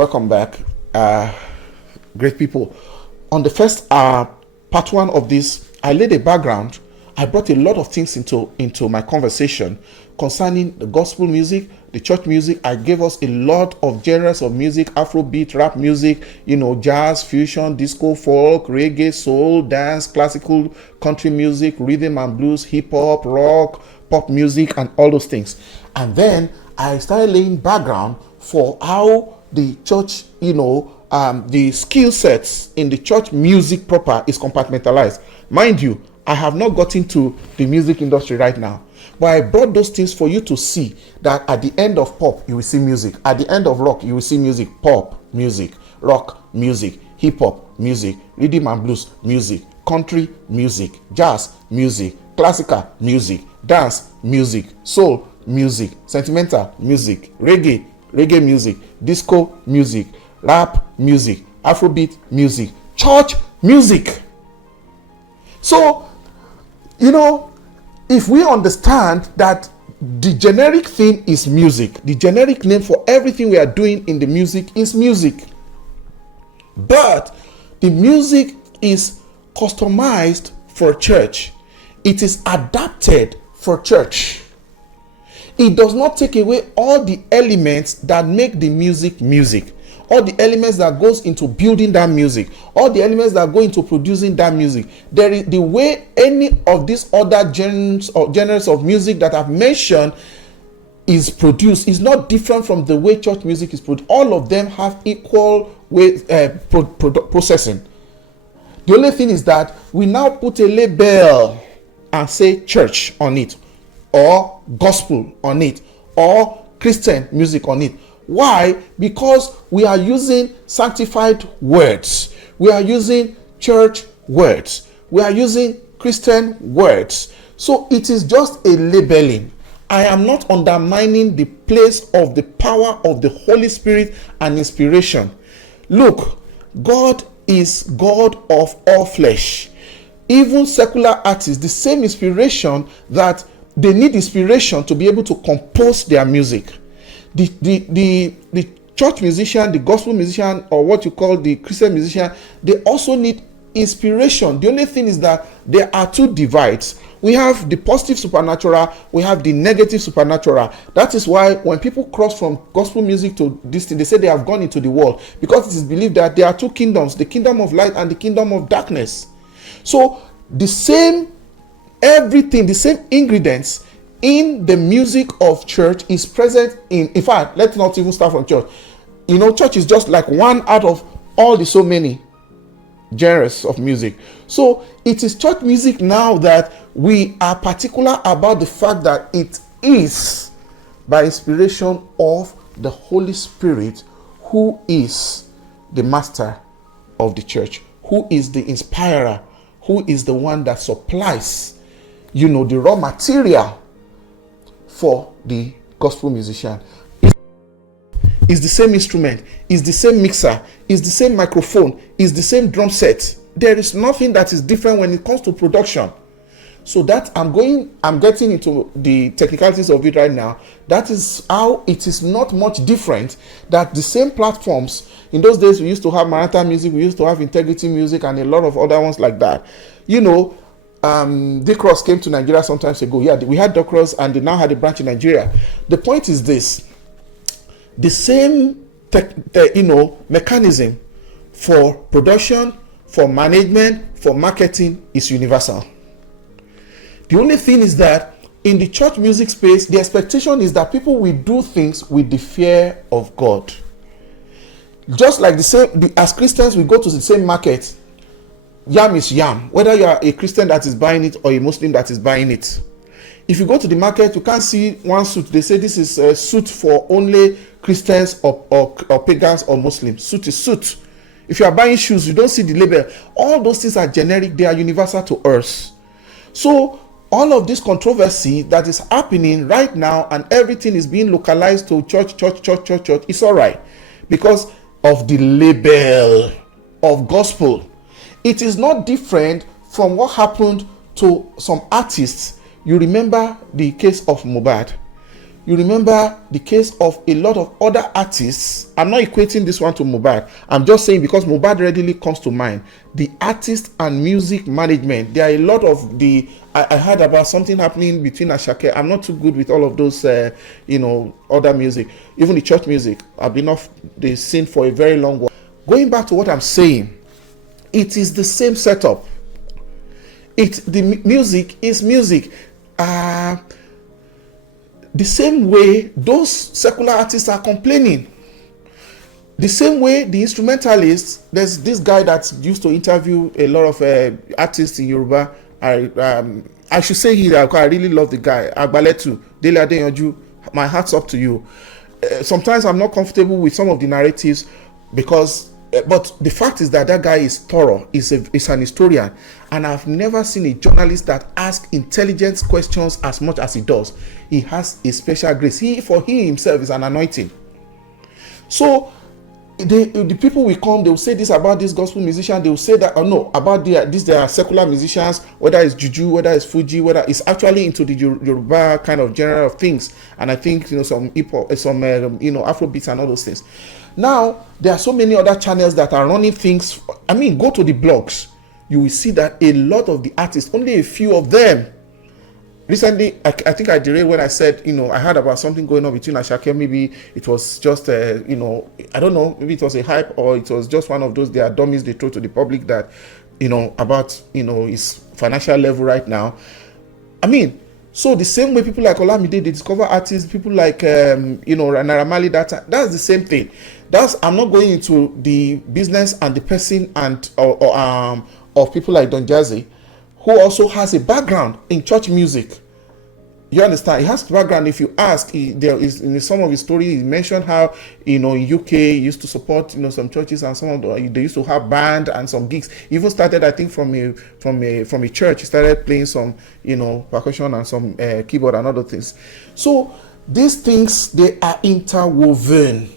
Welcome back, great people. On the first part one of this, I laid a background. I brought a lot of things into my conversation concerning the gospel music, the church music. I gave us a lot of genres of music: Afrobeat, rap music, jazz, fusion, disco, folk, reggae, soul, dance, classical, country music, rhythm and blues, hip hop, rock, pop music, and all those things. And then I started laying background for how the church, the skill sets in the church music proper is compartmentalized. Mind you, I have not gotten to the music industry right now, but I brought those things for you to see that at the end of pop, you will see music. At the end of rock, you will see music. Pop music, rock music, hip hop music, rhythm and blues music, country music, jazz music, classical music, dance music, soul music, sentimental music, reggae music, disco music, rap music, Afrobeat music, church music. So, if we understand that the generic thing is music, the generic name for everything we are doing in the music is music, but the music is customized for church, it is adapted for church. It does not take away all the elements that make the music music, all the elements that goes into building that music, all the elements that go into producing that music. There is the way any of these other genres of music that I've mentioned is produced is not different from the way church music is produced. All of them have equal way processing. The only thing is that we now put a label and say church on it, or gospel on it, or Christian music on it. Why? Because we are using sanctified words, we are using church words, we are using Christian words. So it is just a labeling. I am not undermining the place of the power of the Holy Spirit and inspiration. Look, God is God of all flesh. Even secular artists, the same inspiration that they need inspiration to be able to compose their music. The church musician, the gospel musician, or what you call the Christian musician, they also need inspiration. The only thing is that there are two divides. We have the positive supernatural, we have the negative supernatural. That is why when people cross from gospel music to this thing, they say they have gone into the world, because it is believed that there are two kingdoms, the kingdom of light and the kingdom of darkness. So the same everything, the same ingredients in the music of church is present in fact, let's not even start from church. Church is just like one out of all the so many genres of music. So it is church music now that we are particular about the fact that it is by inspiration of the Holy Spirit, who is the master of the church, who is the inspirer, who is the one that supplies the raw material for the gospel musician. It's the same instrument, it's the same mixer, it's the same microphone, it's the same drum set. There is nothing that is different when it comes to production. So that I'm getting into the technicalities of it right now. That is how it is not much different, that the same platforms. In those days we used to have Maranatha music, we used to have Integrity music, and a lot of other ones like that. Dick Ross came to Nigeria some time ago. Yeah, we had Dick Ross, and they now had a branch in Nigeria. The point is this: the same mechanism for production, for management, for marketing is universal. The only thing is that in the church music space, the expectation is that people will do things with the fear of God. Just like as Christians, we go to the same market. Yam is yam, whether you are a Christian that is buying it or a Muslim that is buying it. If you go to the market, you can't see one suit. They say this is a suit for only Christians or pagans or Muslims. Suit is suit. If you are buying shoes, you don't see the label. All those things are generic, they are universal to us. So all of this controversy that is happening right now, and everything is being localized to church, it's all right, because of the label of gospel. It is not different from what happened to some artists. You remember the case of Mohbad. You remember the case of a lot of other artists. I'm not equating this one to Mohbad. I'm just saying because Mohbad readily comes to mind. The artist and music management. There are a lot of the. I heard about something happening between Ashake. I'm not too good with all of those, other music. Even the church music. I've been off the scene for a very long while. Going back to what I'm saying, it is the same setup. The music is music. The same way those secular artists are complaining, the same way the instrumentalists. There's this guy that used to interview a lot of artists in Yoruba. I should say here, I really love the guy. Agbaletu, Dele Adeyanju, my hat's up to you. Sometimes I'm not comfortable with some of the narratives because, but the fact is that guy is thorough. Is an historian, and I've never seen a journalist that asks intelligent questions as much as he does. He has a special grace. He himself is an anointing. So the people will come, they will say this about this gospel musician, they will say that, or no, about they are secular musicians, whether it's juju, whether it's Fuji, whether it's actually into the Yoruba kind of genre of things. And I think some hip hop, some Afrobeats and all those things. Now there are so many other channels that are running things. I mean, go to the blogs, you will see that a lot of the artists, only a few of them. Recently, I think I derailed when I said, I heard about something going on between Ashake. Maybe it was just, I don't know, maybe it was a hype, or it was just one of those, they are dummies they throw to the public that, about, his financial level right now. I mean, so the same way people like Olamide, they discover artists, people like, Naira Marley, that's the same thing. I'm not going into the business and the person and, of people like Don Jazzy, who also has a background in church music. You understand? He has a background. If you ask, there is in some of his story, he mentioned how in UK he used to support some churches, and some of they used to have band and some gigs. He even started, I think, from a church. He started playing some percussion and some keyboard and other things. So these things, they are interwoven.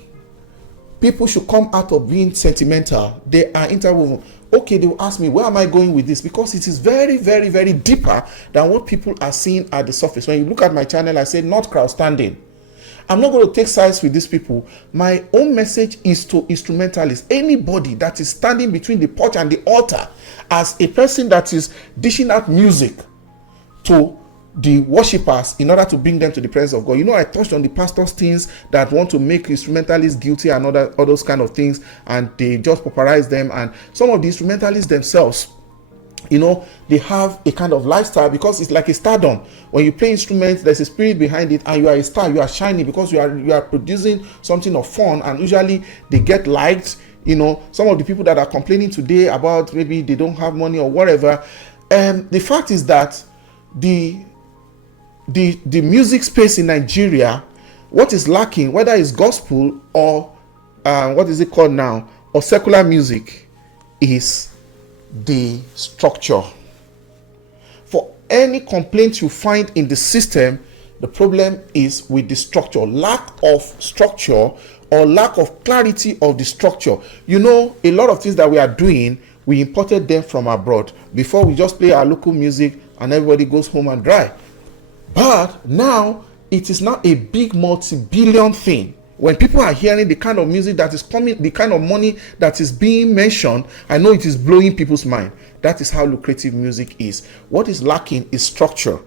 People should come out of being sentimental. They are interwoven. Okay, they will ask me, where am I going with this? Because it is very, very, very deeper than what people are seeing at the surface. When you look at my channel, I say not crowdstanding. I'm not going to take sides with these people. My own message is to instrumentalists. Anybody that is standing between the porch and the altar as a person that is dishing out music to the worshippers in order to bring them to the presence of God. I touched on the pastors' things that want to make instrumentalists guilty and all those kind of things, and they just pauperize them. And some of the instrumentalists themselves, they have a kind of lifestyle because it's like a stardom. When you play instruments, there's a spirit behind it, and you are a star. You are shining because you are producing something of fun, and usually they get liked. Some of the people that are complaining today about maybe they don't have money or whatever. The fact is that the music space in Nigeria, what is lacking, whether it's gospel or what is it called now, or secular music, is the structure. For any complaint you find in the system, the problem is with the structure, lack of structure or lack of clarity of the structure. A lot of things that we are doing, we imported them from abroad. Before, we just play our local music and everybody goes home and dry. But now it is now a big multi-billion thing. When people are hearing the kind of music that is coming, the kind of money that is being mentioned, I know it is blowing people's mind. That is how lucrative music is. What is lacking is structure,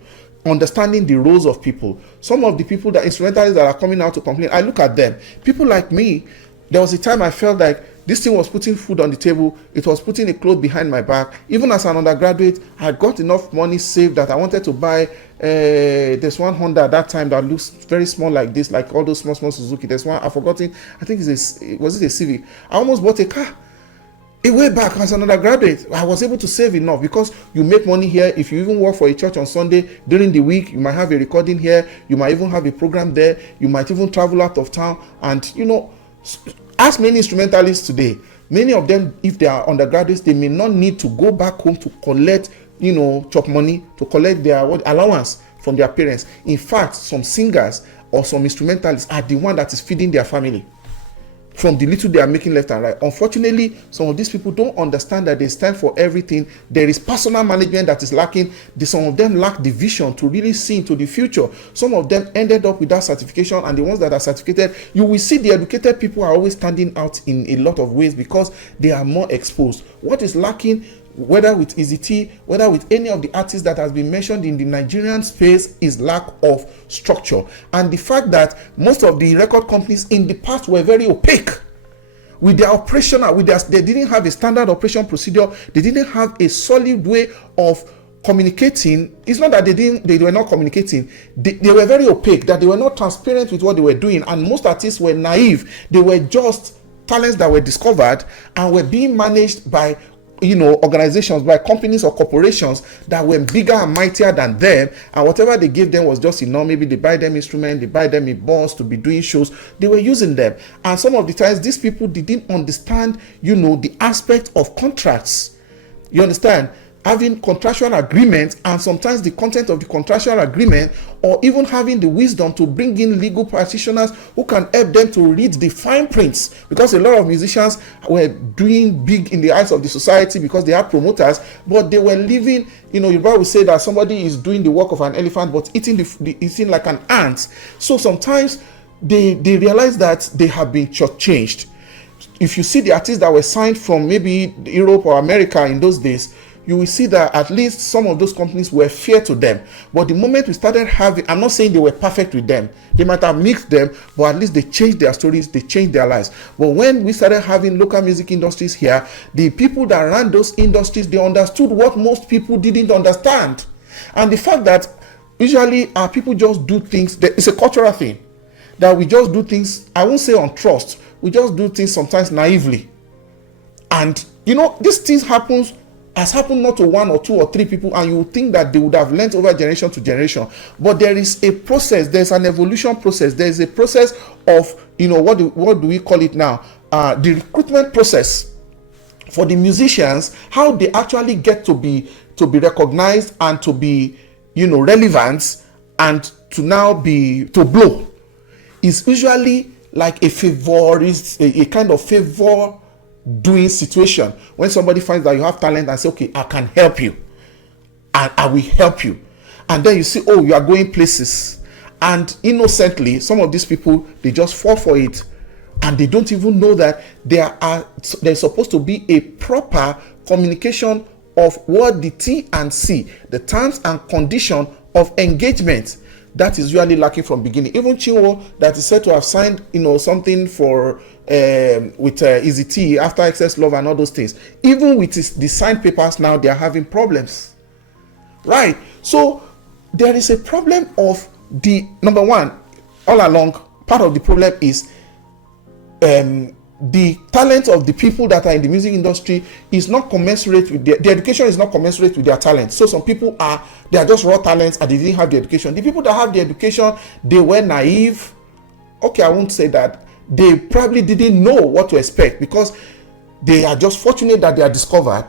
understanding the roles of people. Some of the people, the instrumentalists that are coming out to complain, I look at them. People like me, there was a time I felt like this thing was putting food on the table. It was putting a cloth behind my back. Even as an undergraduate, I got enough money saved that I wanted to buy there's one Honda at that time that looks very small like this, like all those small Suzuki. There's one, I've forgotten, I think was it a Civic? I almost bought a car. A way back as an undergraduate, I was able to save enough because you make money here. If you even work for a church on Sunday, during the week, you might have a recording here. You might even have a program there. You might even travel out of town. And, ask many instrumentalists today, many of them, if they are undergraduates, they may not need to go back home to collect, chop money, to collect their allowance from their parents. In fact, some singers or some instrumentalists are the one that is feeding their family. from the little they are making left and right. Unfortunately, some of these people don't understand that there's time for everything. There is personal management that is lacking. Some of them lack the vision to really see into the future. Some of them ended up without certification, and the ones that are certificated, you will see the educated people are always standing out in a lot of ways because they are more exposed. What is lacking, whether with EEZEE, whether with any of the artists that has been mentioned in the Nigerian space, is lack of structure. And the fact that most of the record companies in the past were very opaque with their operational, they didn't have a standard operation procedure. They didn't have a solid way of communicating. It's not that they were not communicating. They were very opaque, that they were not transparent with what they were doing. And most artists were naive. They were just talents that were discovered and were being managed by organizations, by companies or corporations that were bigger and mightier than them, and whatever they gave them was just enough. Maybe they buy them instruments, they buy them a bus to be doing shows. They were using them, and some of the times these people didn't understand the aspect of contracts. You understand? Having contractual agreements, and sometimes the content of the contractual agreement, or even having the wisdom to bring in legal practitioners who can help them to read the fine prints, because a lot of musicians were doing big in the eyes of the society because they had promoters, but they were living, you will say that somebody is doing the work of an elephant but eating like an ant. So sometimes they realize that they have been shortchanged. If you see the artists that were signed from maybe Europe or America in those days, you will see that at least some of those companies were fair to them. But the moment we started having, I'm not saying they were perfect with them. They might have mixed them, but at least they changed their stories, they changed their lives. But when we started having local music industries here, the people that ran those industries, they understood what most people didn't understand. And the fact that usually our people just do things, it's a cultural thing, that we just do things, I won't say on trust, we just do things sometimes naively. And these things has happened not to one or two or three people, and you would think that they would have learned over generation to generation. But there is a process, there's an evolution process, there's a process of, what do we call it now? The recruitment process for the musicians, how they actually get to be recognized and to be, relevant, and to blow, is usually like a kind of favor doing situation. When somebody finds that you have talent and say, okay, I can help you and I will help you, and then you see, oh, you are going places, and innocently some of these people, they just fall for it, and they don't even know that there's supposed to be a proper communication of what the T&C, the terms and condition of engagement, that is usually lacking from beginning. Even CHINWO, that is said to have signed, something for with EEZEE after Excess Love and all those things. Even with the signed papers now, they are having problems, right? So there is a problem of number one, all along. Part of the problem is the talent of the people that are in the music industry is not commensurate with the education is not commensurate with their talent. So some people they are just raw talents and they didn't have the education. The people that have the education, they were naive. Okay, I won't say that. They probably didn't know what to expect because they are just fortunate that they are discovered,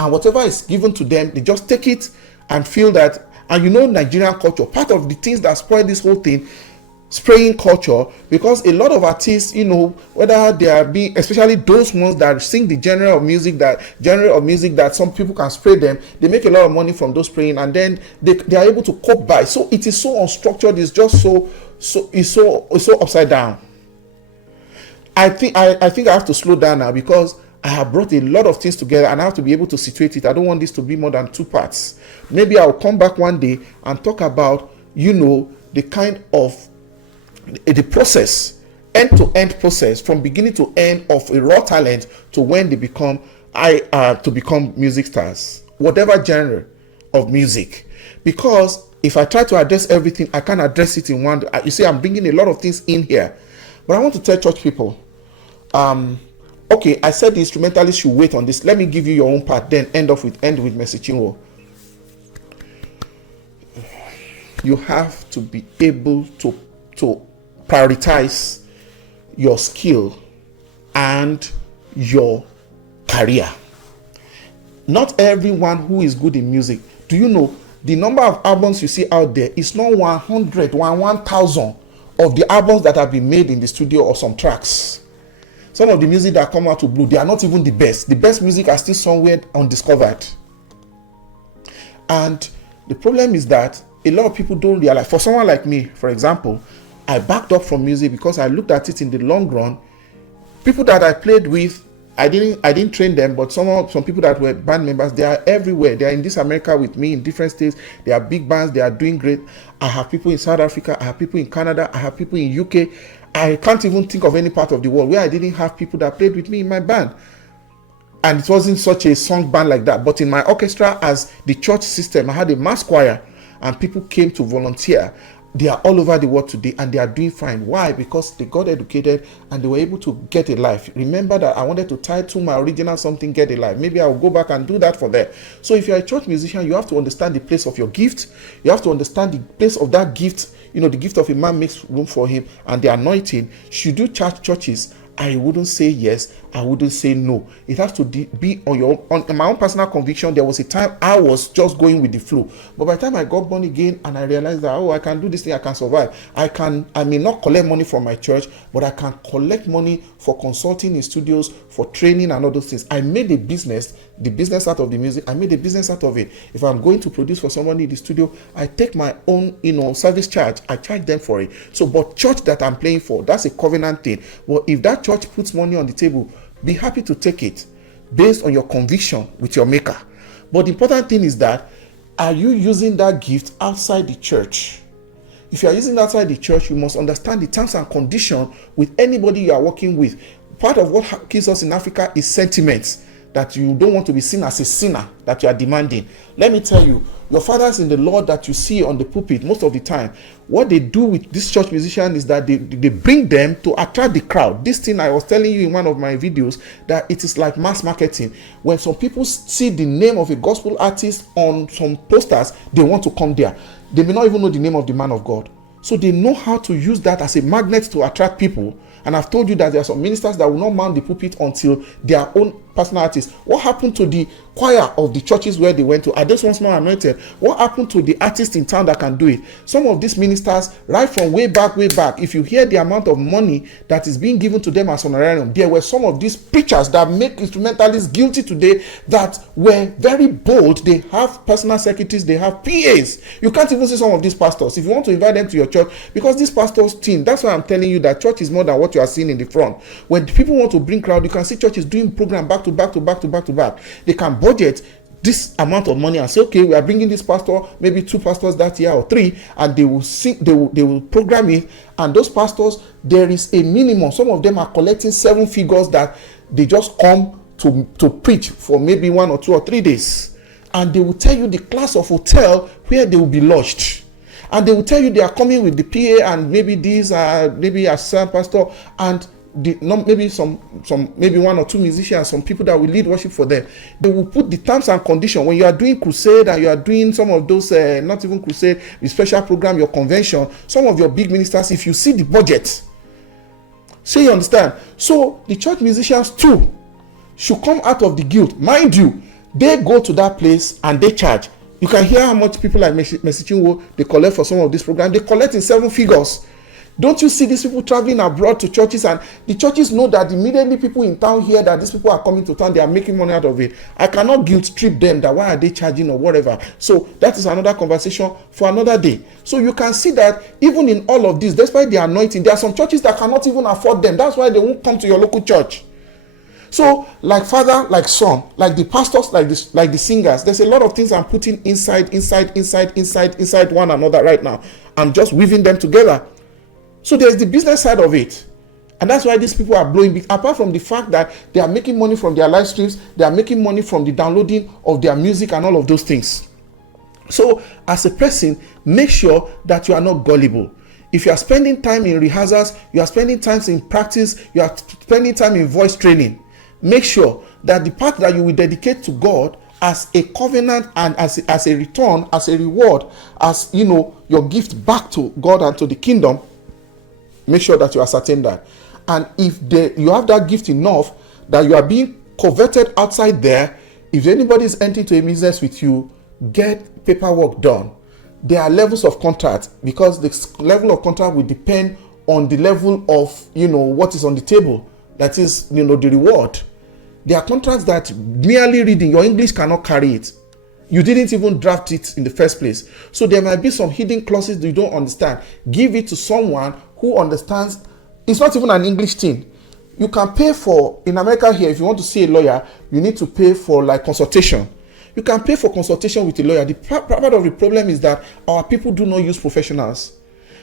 and whatever is given to them, they just take it and feel that. And Nigerian culture, part of the things that spoil this whole thing, spraying culture, because a lot of artists, whether they are being, especially those ones that sing the genre of music that some people can spray them, they make a lot of money from those spraying, and then they are able to cope by. So it is so unstructured, it's just so upside down. I think I have to slow down now because I have brought a lot of things together and I have to be able to situate it. I don't want this to be more than 2 parts. Maybe I'll come back one day and talk about, the kind of the process, end-to-end process, from beginning to end of a raw talent to when they become music stars, whatever genre of music. Because if I try to address everything, I can't address it in one. You see, I'm bringing a lot of things in here, but I want to tell church people. Okay, I said the instrumentalists should wait on this. Let me give you your own part, then end with Mercy CHINWO. You have to be able to prioritize your skill and your career. Not everyone who is good in music. Do you know the number of albums you see out there is not 1,000 of the albums that have been made in the studio or some tracks. Some of the music that come out to blue, they are not even the best. The best music are still somewhere undiscovered. And the problem is that a lot of people don't realize. For someone like me, for example, I backed up from music because I looked at it in the long run. People that I played with, I didn't train them, but some people that were band members, they are everywhere. They are in this America with me in different states. They are big bands. They are doing great. I have people in South Africa. I have people in Canada. I have people in UK. I can't even think of any part of the world where I didn't have people that played with me in my band. And it wasn't such a song band like that. But in my orchestra, as the church system, I had a mass choir and people came to volunteer. They are all over the world today and they are doing fine. Why? Because they got educated and they were able to get a life. Remember that I wanted to title my original something Get a Life. Maybe I'll go back and do that for them. So if you're a church musician, you have to understand the place of your gift. You have to understand the place of that gift. You know, the gift of a man makes room for him, and the anointing. Should you charge churches? I wouldn't say yes, I wouldn't say no. It has to be on my own personal conviction. There was a time I was just going with the flow, but by the time I got born again and I realized that, I can do this thing, I can survive. I may not collect money from my church, but I can collect money for consulting in studios, for training and all those things. I made a business, the business out of the music. I made a business out of it. If I'm going to produce for somebody in the studio, I take my own, service charge. I charge them for it. So, but church that I'm playing for, that's a covenant thing. Well, if that church puts money on the table, be happy to take it based on your conviction with your maker. But the important thing is that, are you using that gift outside the church? If you are using it outside the church, you must understand the terms and conditions with anybody you are working with. Part of what kills us in Africa is sentiments, that you don't want to be seen as a sinner, that you are demanding. Let me tell you, your fathers in the Lord that you see on the pulpit most of the time, what they do with this church musician is that they bring them to attract the crowd. This thing I was telling you in one of my videos, that it is like mass marketing. When some people see the name of a gospel artist on some posters, they want to come there. They may not even know the name of the man of God. So they know how to use that as a magnet to attract people. And I've told you that there are some ministers that will not mount the pulpit until their own personal artists. What happened to the choir of the churches where they went to? Are those ones more anointed? What happened to the artists in town that can do it? Some of these ministers, right from way back, if you hear the amount of money that is being given to them as honorarium, there were some of these preachers that make instrumentalists guilty today that were very bold. They have personal secretaries, they have PAs. You can't even see some of these pastors if you want to invite them to your church, because this pastor's team, that's why I'm telling you that church is more than what you are seeing in the front. When people want to bring crowd, you can see churches doing program back to back. They can budget this amount of money and say, okay, we are bringing this pastor, maybe 2 pastors that year or 3, and they will sing, they will program it. And those pastors, there is a minimum. Some of them are collecting 7 figures that they just come to preach for maybe 1 or 2 or 3 days, and they will tell you the class of hotel where they will be lodged. And they will tell you they are coming with the PA and maybe these are maybe a son pastor and maybe maybe 1 or 2 musicians, some people that will lead worship for them. They will put the terms and conditions. When you are doing crusade and you are doing some of those not even crusade, the special program, your convention, some of your big ministers, if you see the budget, so you understand. So the church musicians too should come out of the guilt. Mind you, they go to that place and they charge. You can hear how much people like CHINWO, they collect for some of this program. They collect in 7 figures. Don't you see these people traveling abroad to churches, and the churches know that immediately people in town hear that these people are coming to town, they are making money out of it. I cannot guilt trip them that why are they charging or whatever. So that is another conversation for another day. So you can see that even in all of this, despite the anointing, there are some churches that cannot even afford them. That's why they won't come to your local church. So like father, like son, like the pastors, like the singers, there's a lot of things I'm putting inside one another right now. I'm just weaving them together. So there's the business side of it. And that's why these people are blowing big. Apart from the fact that they are making money from their live streams, they are making money from the downloading of their music and all of those things. So as a person, make sure that you are not gullible. If you are spending time in rehearsals, you are spending time in practice, you are spending time in voice training, make sure that the part that you will dedicate to God as a covenant and as a return, as a reward, as your gift back to God and to the kingdom, make sure that you ascertain that. And if you have that gift enough that you are being coveted outside there, if anybody is entering to a business with you, get paperwork done. There are levels of contract, because the level of contract will depend on the level of what is on the table. that is, the reward. There are contracts that merely reading, your English cannot carry it. You didn't even draft it in the first place. So there might be some hidden clauses that you don't understand. Give it to someone who understands. It's not even an English thing. You can pay for, in America here, if you want to see a lawyer, you need to pay for like consultation. You can pay for consultation with a lawyer. The part of the problem is that our people do not use professionals.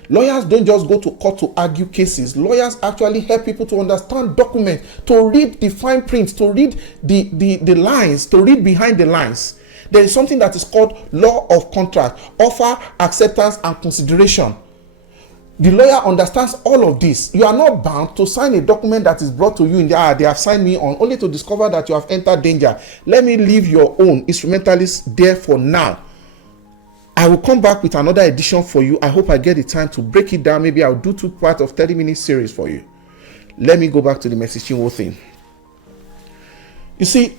Lawyers don't just go to court to argue cases. Lawyers actually help people to understand documents, to read the fine print, to read the lines, to read behind the lines. There is something that is called law of contract, offer, acceptance, and consideration. The lawyer understands all of this. You are not bound to sign a document that is brought to you in the they have signed me on, only to discover that you have entered danger. Let me leave your own Instrumentalist there for now. I will come back with another edition for you. I hope I get the time to break it down. Maybe I'll do 2 parts of 30-minute series for you. Let me go back to the CHINWO thing. You see,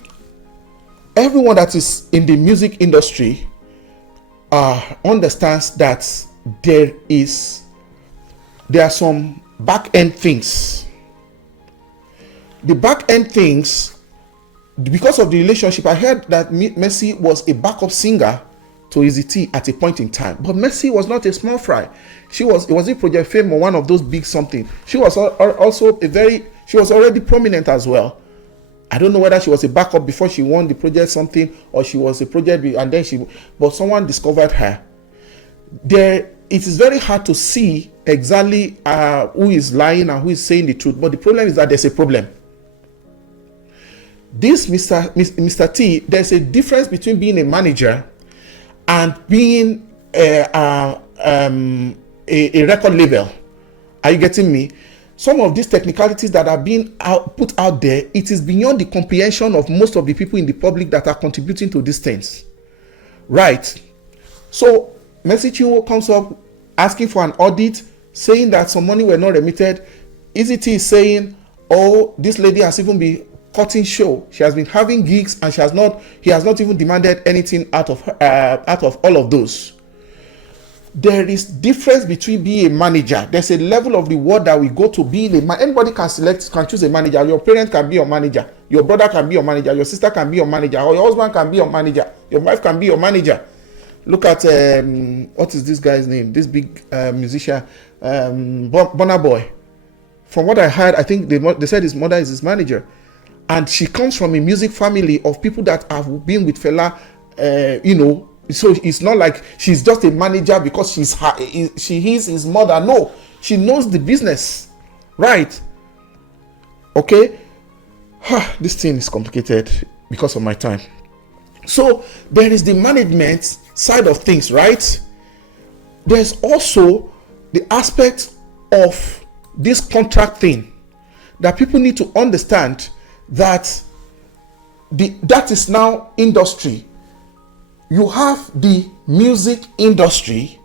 everyone that is in the music industry understands that there are some back-end things. The back-end things, because of the relationship, I heard that Mercy was a backup singer to EEZEE at a point in time. But Mercy was not a small fry. It was a Project Fame or one of those big something. She was also she was already prominent as well. I don't know whether she was a backup before she won the project something, or she was a project and then but someone discovered her. It is very hard to see exactly who is lying and who is saying the truth, but the problem is that there's a problem. This Mr. T, there's a difference between being a manager and being a record label. Are you getting me? Some of these technicalities that are being put out there, it is beyond the comprehension of most of the people in the public that are contributing to these things. Right? So, CHINWO comes up asking for an audit, saying that some money were not remitted. EEZEE is saying, oh, this lady has even been cutting show. She has been having gigs and he has not even demanded anything out of all of those. There is difference between being a manager. There's a level of reward that we go to being a man. Anybody can choose a manager. Your parent can be your manager. Your brother can be your manager. Your sister can be your manager. Or your husband can be your manager. Your wife can be your manager. Look at what is this guy's name? This big musician, Burna Boy. From what I heard, I think they said his mother is his manager, and she comes from a music family of people that have been with Fela, So it's not like she's just a manager because she is his mother. No, she knows the business, right? Okay, this thing is complicated because of my time. So there is the management side of things, right? There's also the aspect of this contract thing that people need to understand, that that is now industry. You have the music industry.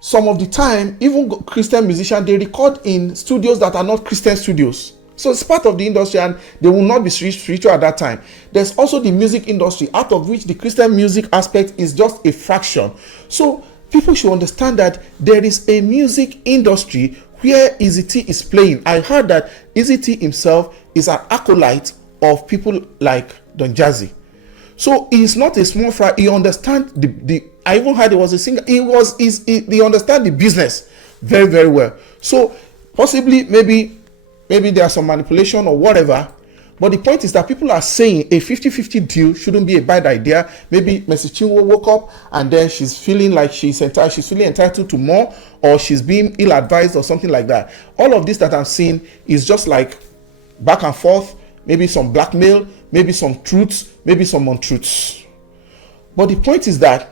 Some of the time, even Christian musicians, they record in studios that are not Christian studios. So it's part of the industry, and they will not be spiritual at that time. There's also the music industry, out of which the Christian music aspect is just a fraction. So people should understand that there is a music industry where EEZEE is playing. I heard that EEZEE himself is an acolyte of people like Don Jazzy. So he's not a small fry. He understands I even heard he was a singer. He understands the business very, very well. So possibly maybe there's some manipulation or whatever. But the point is that people are saying a 50-50 deal shouldn't be a bad idea. Maybe CHINWO woke up and then she's feeling like she's feeling entitled to more, or she's being ill-advised or something like that. All of this that I'm seeing is just like back and forth, maybe some blackmail, maybe some truths, maybe some untruths. But the point is that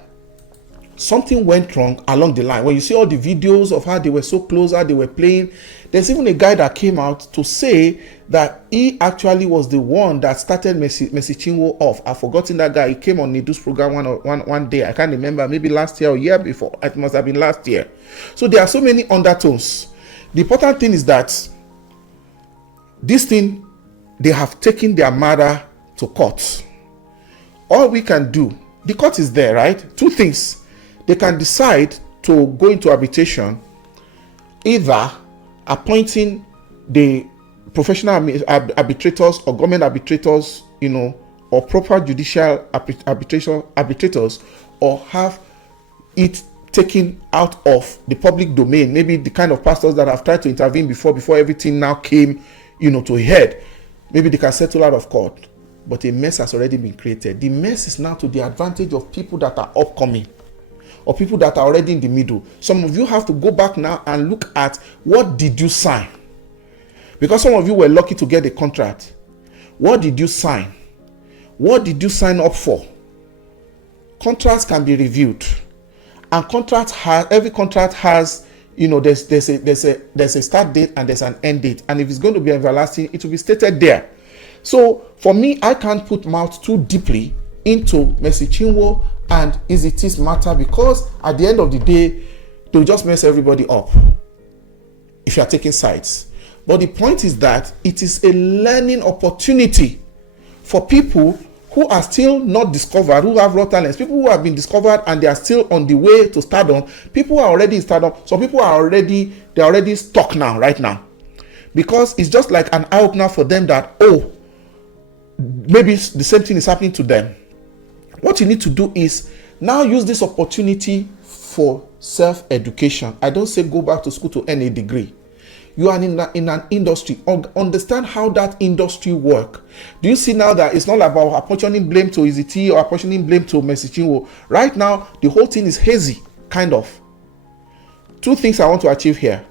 something went wrong along the line. When you see all the videos of how they were so close, how they were playing, there's even a guy that came out to say that he actually was the one that started CHINWO off. I've forgotten that guy. He came on Nedu's program one day. I can't remember, maybe last year or year before. It must have been last year. So there are so many undertones. The important thing is that this thing, they have taken their matter to court. All we can do, the court is there, right? Two things. They can decide to go into arbitration, either appointing the professional arbitrators or government arbitrators, or proper judicial arbitrators, or have it taken out of the public domain. Maybe the kind of pastors that have tried to intervene before everything now came, to a head. Maybe they can settle out of court. But a mess has already been created. The mess is now to the advantage of people that are upcoming, or people that are already in the middle. Some of you have to go back now and look at what did you sign. Because some of you were lucky to get a contract. What did you sign? What did you sign up for? Contracts can be reviewed. And every contract has, there's a start date and there's an end date. And if it's going to be everlasting, it will be stated there. So for me, I can't put mouth too deeply into Mercy Chinwo and EEZEE's matter, because at the end of the day, they'll just mess everybody up if you are taking sides. But the point is that it is a learning opportunity for people who are still not discovered, who have raw talents, people who have been discovered and they are still on the way to stardom. People who are already in stardom, some people are already stuck now, right now. Because it's just like an eye-opener for them that, maybe the same thing is happening to them. What you need to do is now use this opportunity for self-education. I don't say go back to school to earn a degree. You are in an industry. Understand how that industry works. Do you see now that it's not about apportioning blame to EEZEE or apportioning blame to Mercy Chinwo? Right now, the whole thing is hazy, kind of. Two things I want to achieve here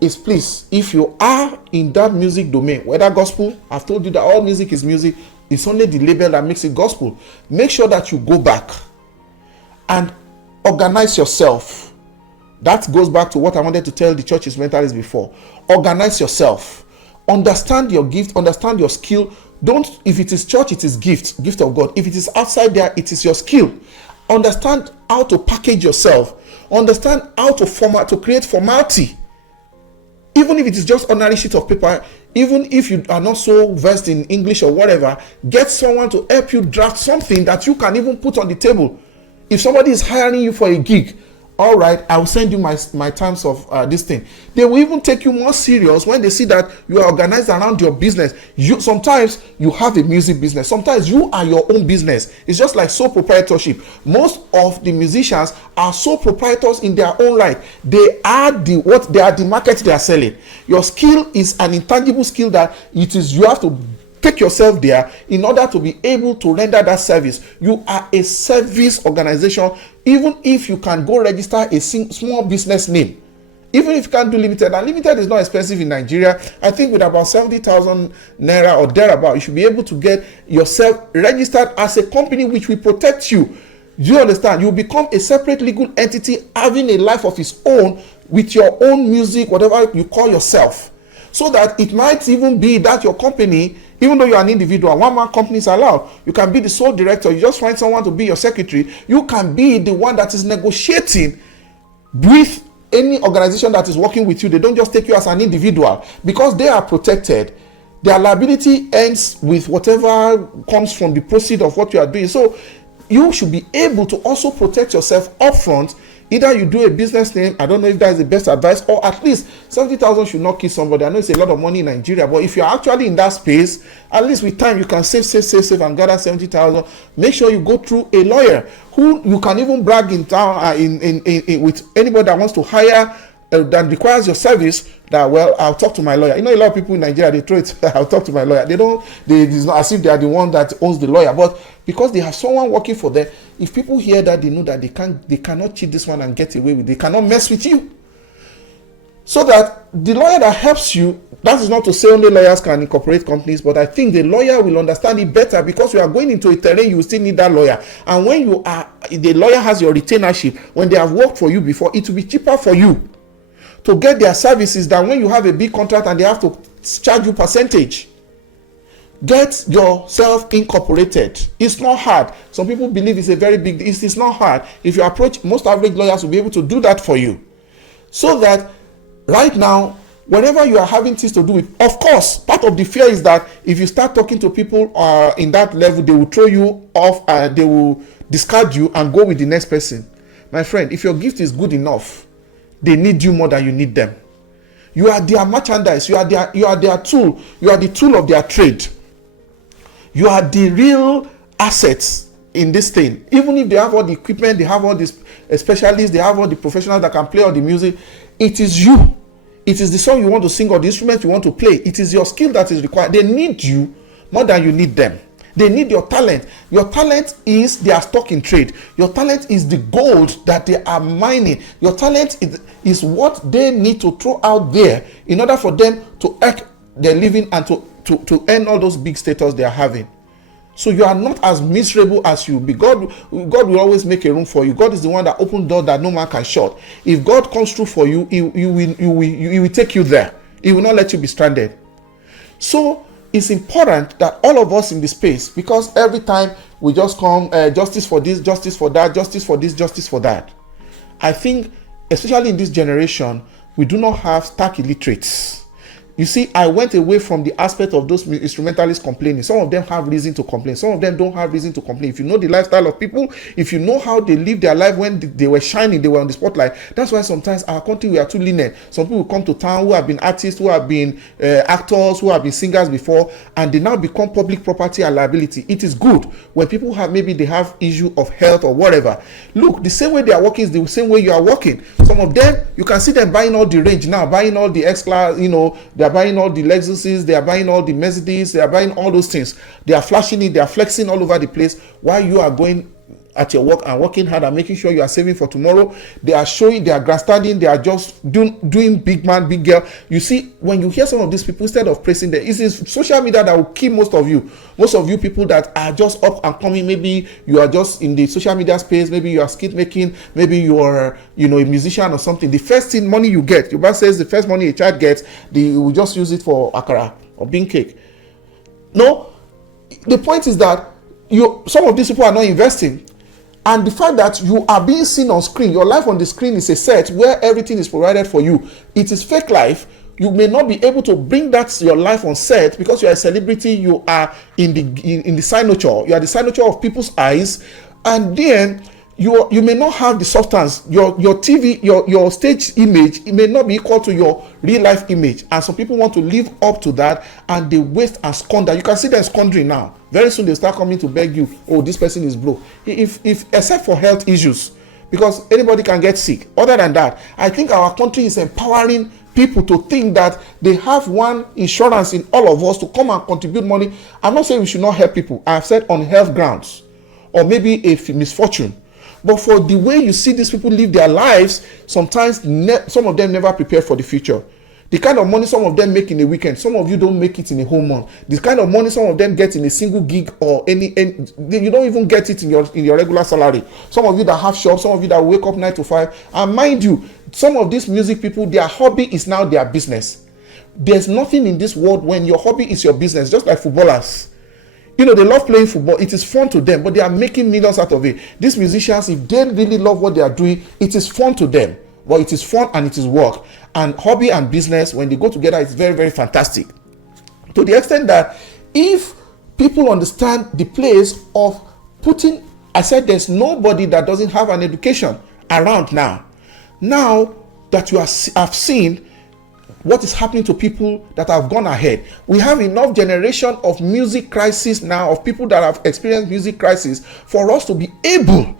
is, please, if you are in that music domain, whether gospel, I've told you that all music is music, it's only the label that makes it gospel. Make sure that you go back and organize yourself. That goes back to what I wanted to tell the church instrumentalists before. Organize yourself. Understand your gift, understand your skill. Don't, if it is church, it is gift of God. If it is outside there, it is your skill. Understand how to package yourself. Understand how to create formality. Even if it is just ordinary sheet of paper, even if you are not so versed in English or whatever, get someone to help you draft something that you can even put on the table. If somebody is hiring you for a gig, all right, I will send you my terms of this thing. They will even take you more serious when they see that you are organized around your business. Sometimes you have a music business. Sometimes you are your own business. It's just like sole proprietorship. Most of the musicians are sole proprietors in their own right. They are the market they are selling. Your skill is an intangible skill that you have to take yourself there in order to be able to render that service. You are a service organization. Even if you can go register a small business name, even if you can't do limited, and limited is not expensive in Nigeria. I think with about 70,000 naira or thereabout, you should be able to get yourself registered as a company which will protect you. Do you understand? You become a separate legal entity having a life of its own with your own music, whatever you call yourself. So that it might even be that your company, even though you are an individual, one-man company is allowed. You can be the sole director. You just find someone to be your secretary. You can be the one that is negotiating with any organization that is working with you. They don't just take you as an individual because they are protected. Their liability ends with whatever comes from the proceeds of what you are doing. So you should be able to also protect yourself upfront. Either you do a business name, I don't know if that is the best advice, or at least 70,000 should not kill somebody. I know it's a lot of money in Nigeria, but if you're actually in that space, at least with time you can save and gather 70,000. Make sure you go through a lawyer who you can even brag in town with anybody that wants to hire that requires your service. That, well, I'll talk to my lawyer. You know, a lot of people in Nigeria, they throw it, I'll talk to my lawyer. It's not as if they are the one that owns the lawyer, but because they have someone working for them, if people hear that, they know that they cannot cheat this one and get away with it. They cannot mess with you. So that the lawyer that helps you, that is not to say only lawyers can incorporate companies, but I think the lawyer will understand it better, because you are going into a terrain, you will still need that lawyer. And when the lawyer has your retainership, when they have worked for you before, it will be cheaper for you to get their services than when you have a big contract and they have to charge you percentage. Get yourself incorporated. It's not hard. Some people believe it's a very big deal. It's not hard. If you approach, most average lawyers will be able to do that for you. So that right now, whenever you are having things to do with, of course, part of the fear is that if you start talking to people in that level, they will throw you off, they will discard you and go with the next person. My friend, if your gift is good enough, they need you more than you need them. You are their merchandise. You are their tool. You are the tool of their trade. You are the real assets in this thing. Even if they have all the equipment, they have all these specialists, they have all the professionals that can play all the music, it is you. It is the song you want to sing or the instrument you want to play. It is your skill that is required. They need you more than you need them. They need your talent. Your talent is their stock in trade. Your talent is the gold that they are mining. Your talent is what they need to throw out there in order for them to earn their living and to earn all those big status they are having. So you are not as miserable as you be. God will always make a room for you. God is the one that opens doors that no man can shut. If God comes through for you, he will take you there. He will not let you be stranded. So it's important that all of us in the space, because every time we just come, justice for this, justice for that, justice for this, justice for that. I think, especially in this generation, we do not have stark illiterates. You see, I went away from the aspect of those instrumentalists complaining. Some of them have reason to complain. Some of them don't have reason to complain. If you know the lifestyle of people, if you know how they live their life when they were shining, they were on the spotlight. That's why sometimes our country, we are too lenient. Some people come to town who have been artists, who have been actors, who have been singers before, and they now become public property and liability. It is good when people have, maybe they have issue of health or whatever. Look, the same way they are working is the same way you are working. Some of them, you can see them buying all the range now, buying all the X-Class, they are buying all the Lexuses, they are buying all the Mercedes, they are buying all those things. They are flashing it, they are flexing all over the place while you are going at your work and working hard and making sure you are saving for tomorrow. They are showing, they are grandstanding, they are just doing big man, big girl. You see, when you hear some of these people, instead of praising them, it is social media that will kill most of you. Most of you people that are just up and coming, maybe you are just in the social media space, maybe you are skit making, maybe you are, a musician or something. The first thing money you get, your bank says the first money a child gets, they will just use it for akara or bean cake. No, the point is that some of these people are not investing. And the fact that you are being seen on screen, your life on the screen is a set where everything is provided for you. It is fake life. You may not be able to bring that your life on set because you are a celebrity. You are in the signature. You are the signature of people's eyes, and then you may not have the substance. Your TV, your stage image, it may not be equal to your real life image. And some people want to live up to that, and they waste and squander. You can see them squandering now. Very soon they start coming to beg you, oh, this person is broke. If except for health issues, because anybody can get sick. Other than that, I think our country is empowering people to think that they have one insurance in all of us to come and contribute money. I'm not saying we should not help people. I've said on health grounds or maybe a misfortune. But for the way you see these people live their lives, sometimes some of them never prepare for the future. The kind of money some of them make in a weekend, some of you don't make it in a whole month. The kind of money some of them get in a single gig or any you don't even get it in your regular salary. Some of you that have shops, some of you that wake up 9 to 5. And mind you, some of these music people, their hobby is now their business. There's nothing in this world when your hobby is your business, just like footballers. They love playing football. It is fun to them, but they are making millions out of it. These musicians, if they really love what they are doing, it is fun to them. But it is fun and it is work. And hobby and business, when they go together, it's very, very fantastic. To the extent that if people understand the place of putting, I said there's nobody that doesn't have an education around now. Now that you have seen what is happening to people that have gone ahead. We have enough generation of music crisis now, of people that have experienced music crisis, for us to be able,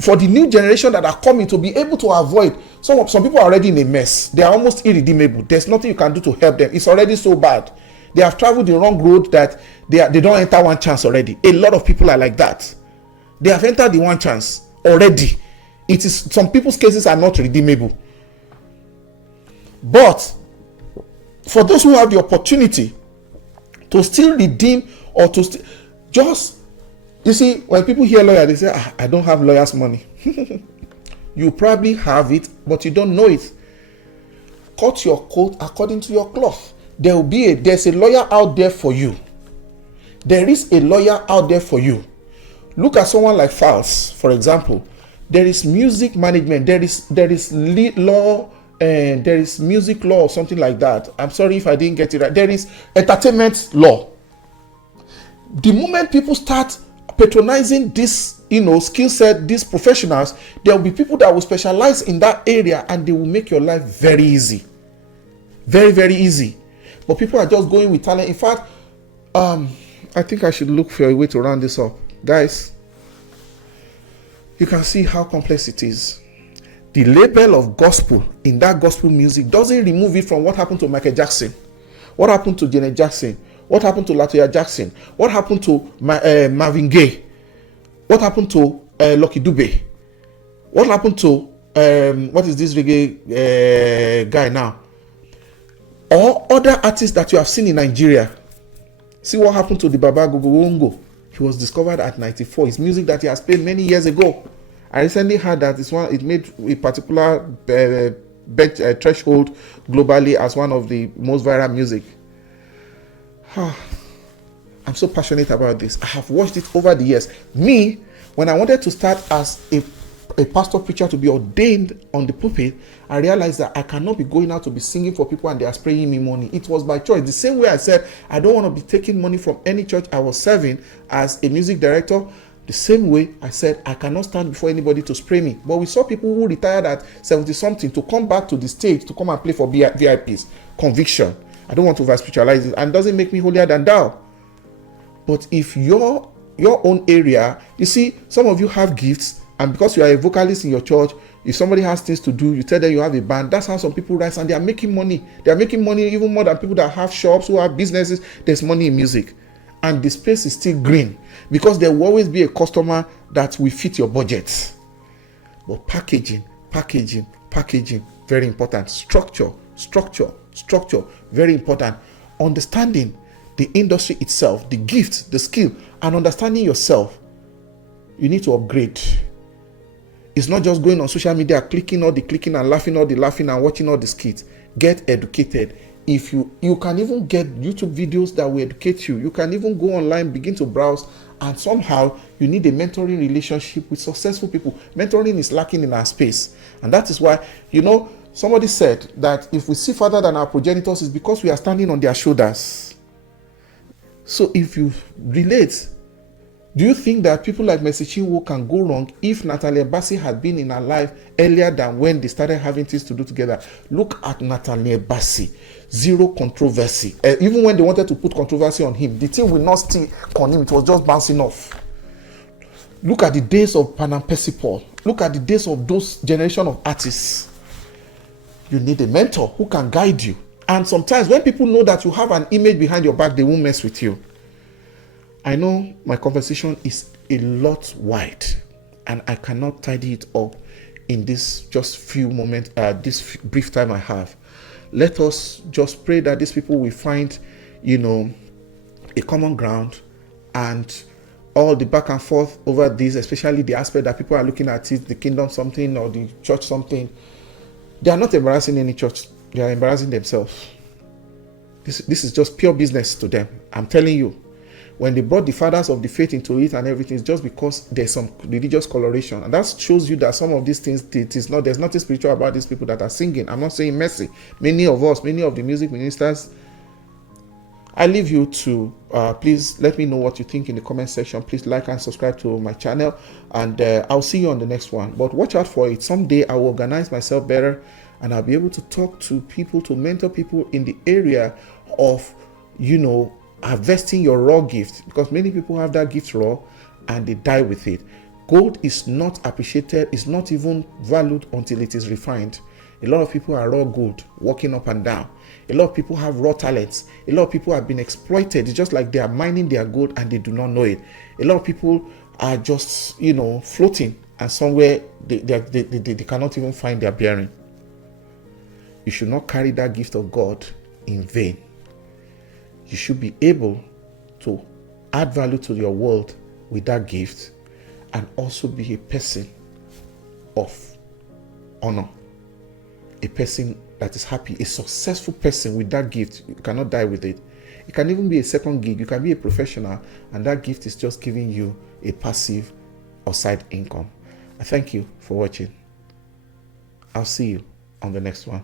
for the new generation that are coming, to be able to avoid. Some people are already in a mess. They are almost irredeemable. There's nothing you can do to help them. It's already so bad. They have traveled the wrong road that they don't enter one chance already. A lot of people are like that. They have entered the one chance already. It is, some people's cases are not redeemable. But for those who have the opportunity to still redeem or to just, you see, when people hear lawyer, they say, I don't have lawyer's money. You probably have it, but you don't know it. Cut your coat according to your cloth. There's a lawyer out there for you. There is a lawyer out there for you. Look at someone like Falz, for example. There is music management. There is law. And there is music law or something like that. I'm sorry if I didn't get it right. There is entertainment law. The moment people start patronizing this, skill set, these professionals, there will be people that will specialize in that area, and they will make your life very easy. Very, very easy. But people are just going with talent. In fact, I think I should look for a way to round this up. Guys, you can see how complex it is. The label of gospel in that gospel music doesn't remove it from what happened to Michael Jackson, what happened to Janet Jackson, what happened to Latoya Jackson, what happened to Marvin Gaye, what happened to Lucky Dube, what happened to what is this reggae guy now, or other artists that you have seen in Nigeria. See what happened to the Baba Gogowongo. He was discovered at 94. His music that he has played many years ago. I recently heard that it made a particular threshold globally as one of the most viral music. I'm so passionate about this. I have watched it over the years. Me, when I wanted to start as a pastor preacher to be ordained on the pulpit, I realized that I cannot be going out to be singing for people and they are spraying me money. It was by choice. The same way I said I don't want to be taking money from any church I was serving as a music director, the same way I said I cannot stand before anybody to spray me. But we saw people who retired at 70 something to come back to the stage to come and play for VIPs. Conviction. I don't want to over spiritualize it, and doesn't make me holier than thou. But if your own area, you see, some of you have gifts, and because you are a vocalist in your church, if somebody has things to do, you tell them you have a band. That's how some people rise, and they are making money. They are making money even more than people that have shops, who have businesses. There's money in music, and the space is still green because there will always be a customer that will fit your budget. But packaging, very important. Structure, very important. Understanding the industry itself, the gift, the skill, and understanding yourself. You need to upgrade. It's not just going on social media, clicking all the clicking and laughing all the laughing and watching all the skits. Get educated. If you can even get YouTube videos that will educate you. You can even go online, begin to browse, and somehow you need a mentoring relationship with successful people. Mentoring is lacking in our space, and that is why, somebody said that if we see further than our progenitors, it's because we are standing on their shoulders. So if you relate, do you think that people like Mercy Chinwo can go wrong if Natalie Bassey had been in her life earlier than when they started having things to do together? Look at Natalie Bassey. Zero controversy. Even when they wanted to put controversy on him, the thing will not stick on him. It was just bouncing off. Look at the days of Pan and Percy Paul. Look at the days of those generation of artists. You need a mentor who can guide you. And sometimes when people know that you have an image behind your back, they won't mess with you. I know my conversation is a lot wide, and I cannot tidy it up in this just few moments, this brief time I have. Let us just pray that these people will find, a common ground, and all the back and forth over this, especially the aspect that people are looking at it, the kingdom something or the church something. They are not embarrassing any church. They are embarrassing themselves. This is just pure business to them. I'm telling you. When they brought the fathers of the faith into it and everything, it's just because there's some religious coloration. And that shows you that some of these things, there's nothing spiritual about these people that are singing. I'm not saying mercy. Many of the music ministers, I leave you to, please let me know what you think in the comment section. Please like and subscribe to my channel, and I'll see you on the next one. But watch out for it. Someday I will organize myself better, and I'll be able to talk to people, to mentor people in the area of, harvesting your raw gift, because many people have that gift raw and they die with it. Gold is not appreciated, it's not even valued until it is refined. A lot of people are raw gold, walking up and down. A lot of people have raw talents. A lot of people have been exploited. It's just like they are mining their gold and they do not know it. A lot of people are just, floating, and somewhere they cannot even find their bearing. You should not carry that gift of God in vain. You should be able to add value to your world with that gift, and also be a person of honor, a person that is happy, a successful person with that gift. You cannot die with it. It can even be a second gig. You can be a professional, and that gift is just giving you a passive or side income. I thank you for watching. I'll see you on the next one.